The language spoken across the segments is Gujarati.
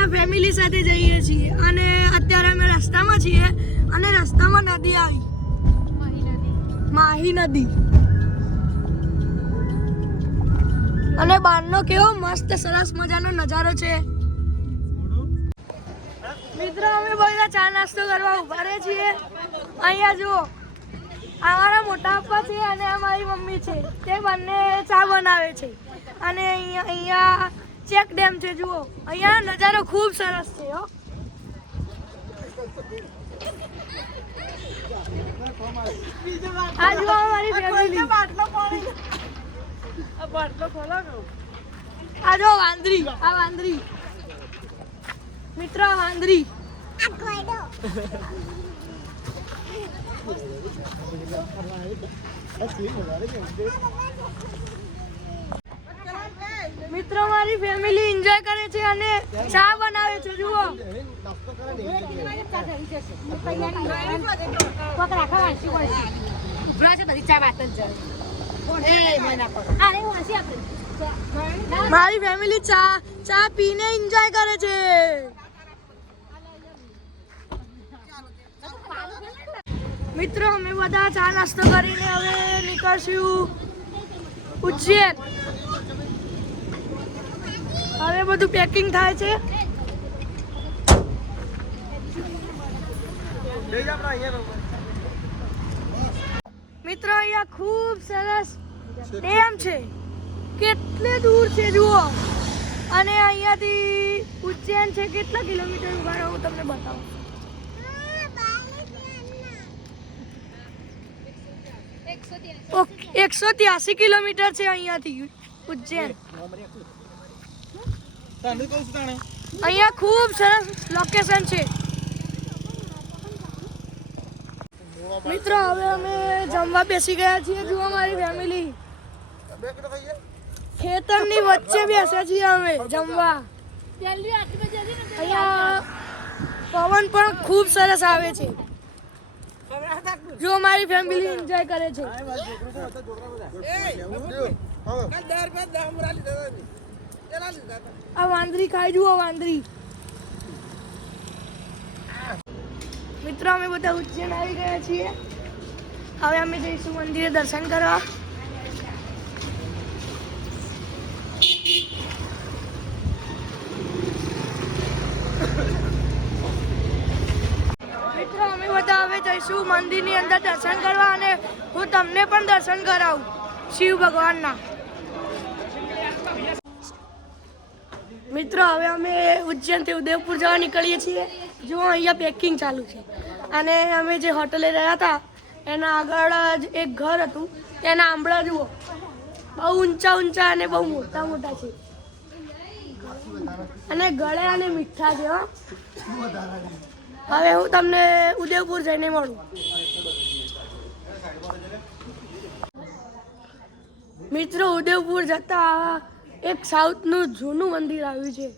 બધા ફેમિલી સાથે જઈએ છીએ અને અત્યારે અમે રસ્તામાં છીએ અને રસ્તામાં નદી આવી માહી નદી અને બહારનો કેવો મસ્ત સરસ મજાનો નજારો છે મિત્રો અમે બધા ચા નાસ્તો કરવા ઉભા રહે છીએ અહીંયા જુઓ અમારા મોટા પપ્પા છે અને અમારી મમ્મી છે તે બંને ચા બનાવે છે અને અહીંયા ચેક ડેમ છે જુઓ અહીંયા નજારો ખૂબ સરસ છે હો આ જુઓ અમારી ફેમિલી આ જો વાંદરી આ વાંદરી મિત્ર વાંદરી મિત્રો મારી ફેમિલી એન્જોય કરે છે અને ચા બનાવે છે જુઓ મારી ફેમિલી ચા પીને એન્જોય કરે છે મિત્રો અમે બધા ચા નાસ્તો કરીને હવે નીકળશું ઉજ્જૈન હવે બધું પેકિંગ થાય છે મિત્રો અહીંયા ખૂબ સરસ ડેમ છે કેટલે દૂર છે જુઓ અને અહીંયાથી ઉજ્જૈન છે કેટલા કિલોમીટર ઉભા રહો હું તમને બતાવું 183 કિલોમીટર છે અહીંયાથી ઉજ્જૈન અહીંયા ખૂબ સરસ લોકેશન છે મિત્રો હવે અમે જમવા બેસી ગયા છીએ જુઓ મારી ફેમિલી ખેતરની વચ્ચે બેસ્યા છીએ અમે જમવા અહીંયા પવન પણ ખૂબ સરસ આવે છે જો મારી ફેમિલી એન્જોય કરે છે આ વાંદરી ખાઈ જુઓ વાંદરી મિત્રો અમે બધા ઉજ્જૈન આવી ગયા છીએ હવે અમે જઈશું મંદિરે દર્શન કરવા મિત્રો અમે બધા હવે જઈશું મંદિરની અંદર દર્શન કરવા અને હું તમને પણ દર્શન કરાવું શિવ ભગવાનના મિત્રો હવે અમે ઉજ્જૈનથી ઉદયપુર જવા નીકળીએ છીએ જો અહીંયા પેકિંગ ચાલુ છે અને અમે જે હોટલે રહ્યા હતા એના આગળ જ એક ઘર હતું તેના આંબળા જુઓ બહુ ઊંચા ઊંચા અને બહુ મોટા મોટા છે અને ગળે અને મીઠા છે હો હવે હું તમને ઉદયપુર જઈને મળું મિત્રો ઉદયપુર જતા એક સાઉથનું જૂનું મંદિર આવ્યું છે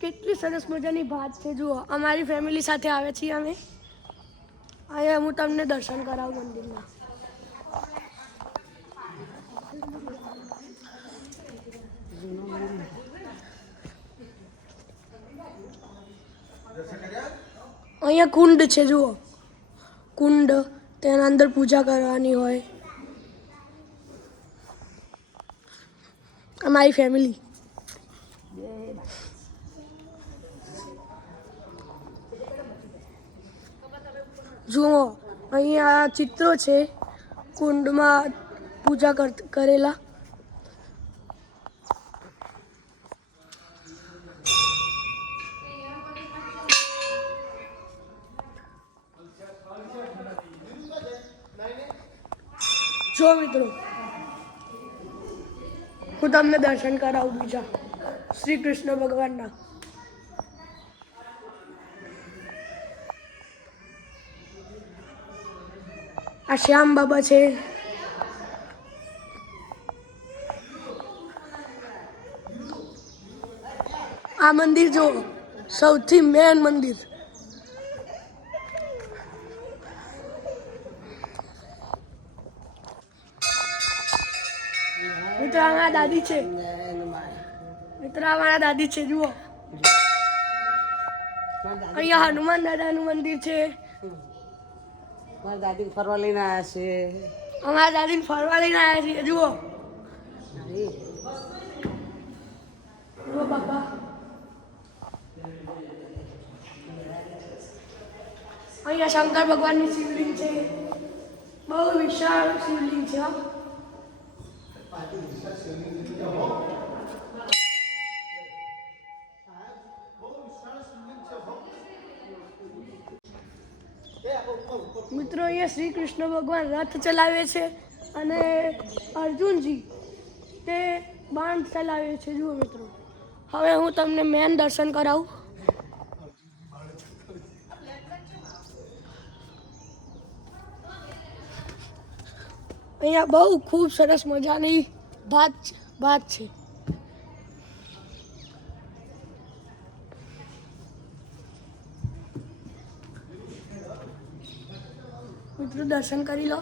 કેટલી સરસ મજાની ભાત છે જુઓ અમારી ફેમિલી સાથે આવે છીએ અમે અહીંયા હું તમને દર્શન કરાવું મંદિરના અહીંયા કુંડ છે જુઓ કુંડ તેના અંદર પૂજા કરવાની હોય અમારી ફેમિલી જુઓ અહીંયા ચિત્રો છે કુંડમાં પૂજા કરેલા જો મિત્રો હું તમને દર્શન કરાવું બીજા શ્રી કૃષ્ણ ભગવાનના આ શ્યામ બાબા છે આ મંદિર જો સૌથી મેન મંદિર મિત્ર અમારા દાદી છે મિત્ર અમારા દાદી છે જુઓ અહીંયા હનુમાન દાદાનું મંદિર છે. મારા દાદી ફરવા લઈને આવ્યા છે. અમારા દાદીને ફરવા લઈને આવ્યા છીએ. જુઓ જુઓ બાપા. અહીંયા શંકર ભગવાનની શિવલિંગ છે. બહુ વિશાળ શિવલિંગ છે. મિત્રો અહીંયા શ્રી કૃષ્ણ ભગવાન રથ ચલાવે છે અને અર્જુનજી તે બાણ ચલાવે છે. જુઓ મિત્રો, હવે હું તમને મેન દર્શન કરાવું. અહીંયા બહુ ખૂબ સરસ મજાની ભાત છે. મિત્રો દર્શન કરી લો.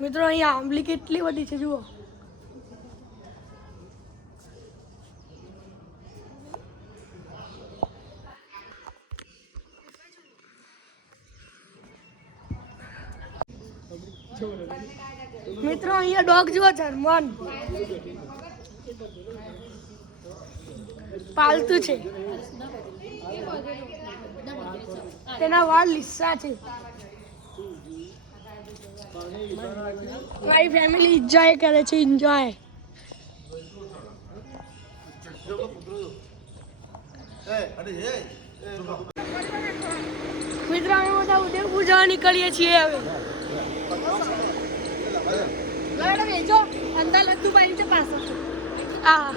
મિત્રો અહીંયા આંબલી કેટલી બધી છે જુઓ. મિત્રો અહીંયા ડોગ જુઓ, જર્મન પાલતુ છે. તેના વાળ લીસા છે. મારી ફેમિલી એન્જોય કરે છે. એન્જોય. મિત્રો અમે બધા ઉદયપુર જવા નીકળીએ છીએ. હવે અંદર લગતું પાણી છે પાછળ. હા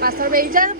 પાછળ બેસી જાય.